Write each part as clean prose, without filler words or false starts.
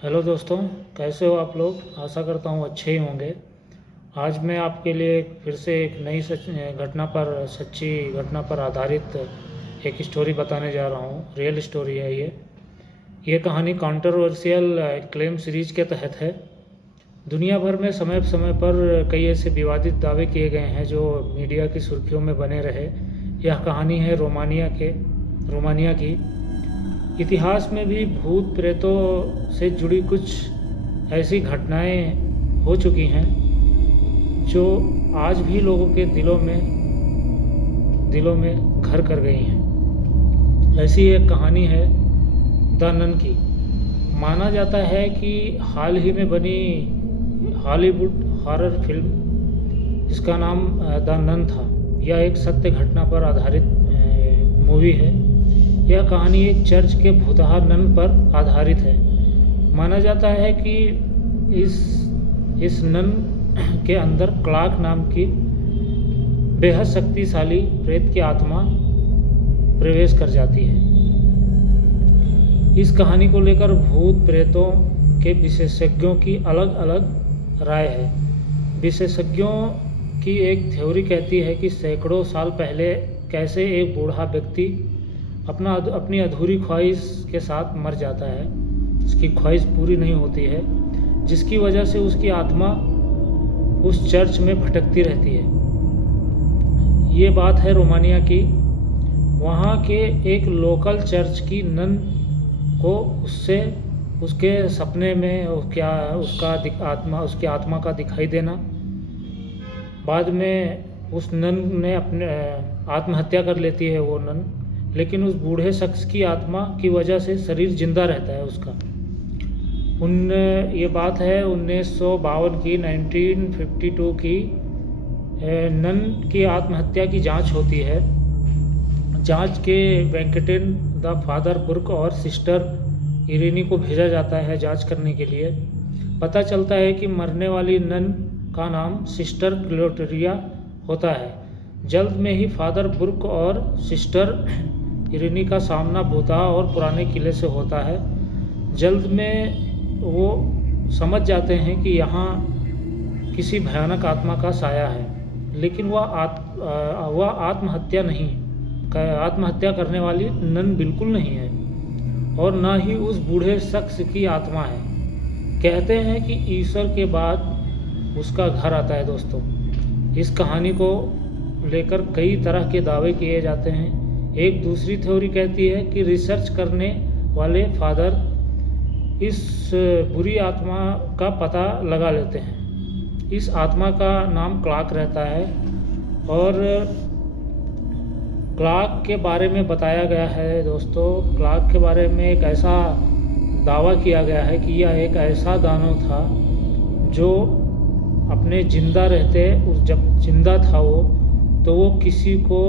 Hello दोस्तों, कैसे हो आप लोग। आशा करता हूँ अच्छे ही होंगे। आज मैं आपके लिए फिर से एक नई सच्ची घटना पर आधारित एक स्टोरी बताने जा रहा हूँ। रियल स्टोरी है ये कहानी कंट्रोवर्शियल क्लेम सीरीज के तहत है। दुनिया भर में समय समय पर कई ऐसे विवादित दावे किए गए हैं जो मीडिया की सुर्खियों में बने रहे। यह कहानी है रोमानिया की। इतिहास में भी भूत प्रेतों से जुड़ी कुछ ऐसी घटनाएं हो चुकी हैं जो आज भी लोगों के दिलों में घर कर गई हैं। ऐसी एक कहानी है द नन की। माना जाता है कि हाल ही में बनी हॉलीवुड हॉरर फिल्म जिसका नाम द नन था, यह एक सत्य घटना पर आधारित मूवी है। यह कहानी एक चर्च के भूतहा नन पर आधारित है। माना जाता है कि इस नन के अंदर क्लार्क नाम की बेहद शक्तिशाली प्रेत की आत्मा प्रवेश कर जाती है। इस कहानी को लेकर भूत प्रेतों के विशेषज्ञों की अलग अलग राय है। विशेषज्ञों की एक थ्योरी कहती है कि सैकड़ों साल पहले कैसे एक बूढ़ा व्यक्ति अपनी अधूरी ख्वाहिश के साथ मर जाता है। उसकी ख्वाहिश पूरी नहीं होती है, जिसकी वजह से उसकी आत्मा उस चर्च में भटकती रहती है। ये बात है रोमानिया की। वहाँ के एक लोकल चर्च की नन को उसके सपने में उसकी आत्मा का दिखाई देना। बाद में उस नन ने अपने आत्महत्या कर लेती है वो नन, लेकिन उस बूढ़े शख्स की आत्मा की वजह से शरीर जिंदा रहता है उसका। ये बात है 1952 की 1952 की। नन की आत्महत्या की जांच होती है। जांच के वेंकटेन द फादर बुर्क और सिस्टर इरेनी को भेजा जाता है जांच करने के लिए। पता चलता है कि मरने वाली नन का नाम सिस्टर क्लोटेरिया होता है। जल्द में ही फादर बुर्क और सिस्टर इरेनी का सामना भूतहा और पुराने किले से होता है। जल्द में वो समझ जाते हैं कि यहाँ किसी भयानक आत्मा का साया है, लेकिन वह आत्महत्या करने वाली नन बिल्कुल नहीं है और ना ही उस बूढ़े शख्स की आत्मा है। कहते हैं कि ईश्वर के बाद उसका घर आता है। दोस्तों, इस कहानी को लेकर कई तरह के दावे किए जाते हैं। एक दूसरी थ्योरी कहती है कि रिसर्च करने वाले फादर इस बुरी आत्मा का पता लगा लेते हैं। इस आत्मा का नाम क्लार्क रहता है और क्लार्क के बारे में बताया गया है। दोस्तों, क्लार्क के बारे में एक ऐसा दावा किया गया है कि यह एक ऐसा दानव था जो अपने जब जिंदा था तो वो किसी को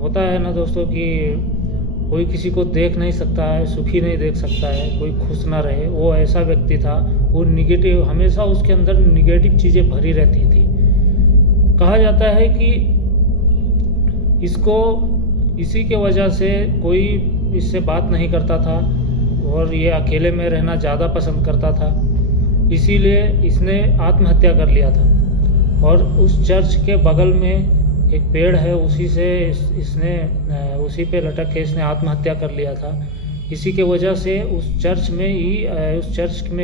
होता है ना दोस्तों कि कोई किसी को देख नहीं सकता है, सुखी नहीं देख सकता है, कोई खुश ना रहे। वो ऐसा व्यक्ति था। वो हमेशा उसके अंदर निगेटिव चीज़ें भरी रहती थी। कहा जाता है कि इसी के वजह से कोई इससे बात नहीं करता था और ये अकेले में रहना ज़्यादा पसंद करता था। इसीलिए इसने आत्महत्या कर लिया था। और उस चर्च के बगल में एक पेड़ है, उसी पे लटक के इसने आत्महत्या कर लिया था। इसी के वजह से उस चर्च में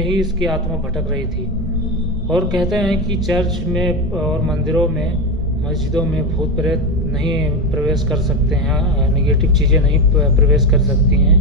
ही इसकी आत्मा भटक रही थी। और कहते हैं कि चर्च में और मंदिरों में, मस्जिदों में भूत प्रेत नहीं प्रवेश कर सकते हैं, नेगेटिव चीज़ें नहीं प्रवेश कर सकती हैं।